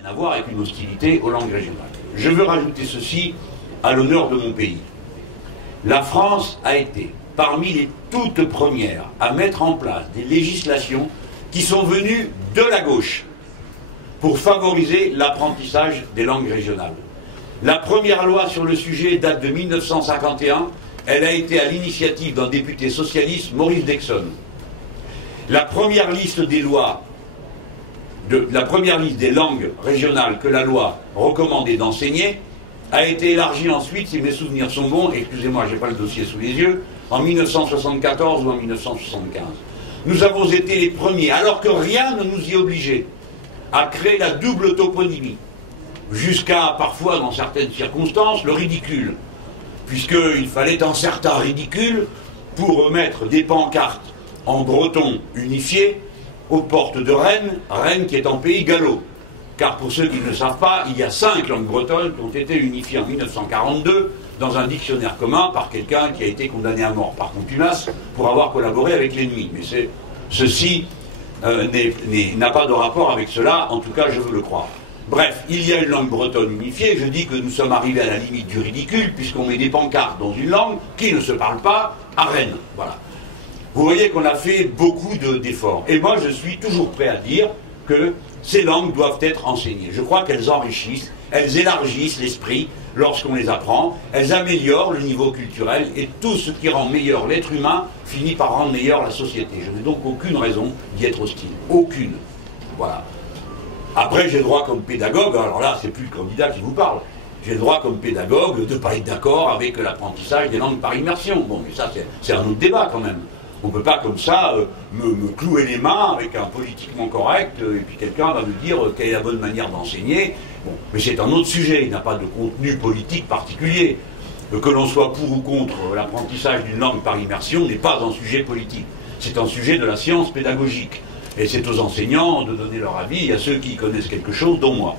rien à voir avec une hostilité aux langues régionales. Je veux rajouter ceci à l'honneur de mon pays. La France a été parmi les toutes premières à mettre en place des législations qui sont venues de la gauche pour favoriser l'apprentissage des langues régionales. La première loi sur le sujet date de 1951. Elle a été à l'initiative d'un député socialiste, Maurice Dexon. La première liste des lois, la première liste des langues régionales que la loi recommandait d'enseigner a été élargie ensuite, si mes souvenirs sont bons, excusez-moi, je n'ai pas le dossier sous les yeux, en 1974 ou en 1975. Nous avons été les premiers, alors que rien ne nous y obligeait, à créer la double toponymie, jusqu'à parfois, dans certaines circonstances, le ridicule, puisqu'il fallait un certain ridicule pour mettre des pancartes en breton unifié aux portes de Rennes, Rennes qui est en pays gallo. Car pour ceux qui ne le savent pas, il y a 5 langues bretonnes qui ont été unifiées en 1942 dans un dictionnaire commun par quelqu'un qui a été condamné à mort par contumace pour avoir collaboré avec l'ennemi. Mais ceci n'a pas de rapport avec cela, en tout cas je veux le croire. Bref, il y a une langue bretonne unifiée, je dis que nous sommes arrivés à la limite du ridicule puisqu'on met des pancartes dans une langue qui ne se parle pas à Rennes. Voilà. Vous voyez qu'on a fait beaucoup d'efforts. Et moi je suis toujours prêt à dire que ces langues doivent être enseignées. Je crois qu'elles enrichissent, elles élargissent l'esprit lorsqu'on les apprend, elles améliorent le niveau culturel et tout ce qui rend meilleur l'être humain finit par rendre meilleure la société. Je n'ai donc aucune raison d'y être hostile. Aucune. Voilà. Après, j'ai le droit comme pédagogue, alors là, c'est plus le candidat qui vous parle, j'ai le droit comme pédagogue de ne pas être d'accord avec l'apprentissage des langues par immersion. Bon, mais ça, c'est un autre débat quand même. On ne peut pas comme ça me clouer les mains avec un politiquement correct et puis quelqu'un va me dire quelle est la bonne manière d'enseigner. Bon, mais c'est un autre sujet, il n'a pas de contenu politique particulier. Que l'on soit pour ou contre l'apprentissage d'une langue par immersion n'est pas un sujet politique. C'est un sujet de la science pédagogique. Et c'est aux enseignants de donner leur avis, à ceux qui connaissent quelque chose, dont moi.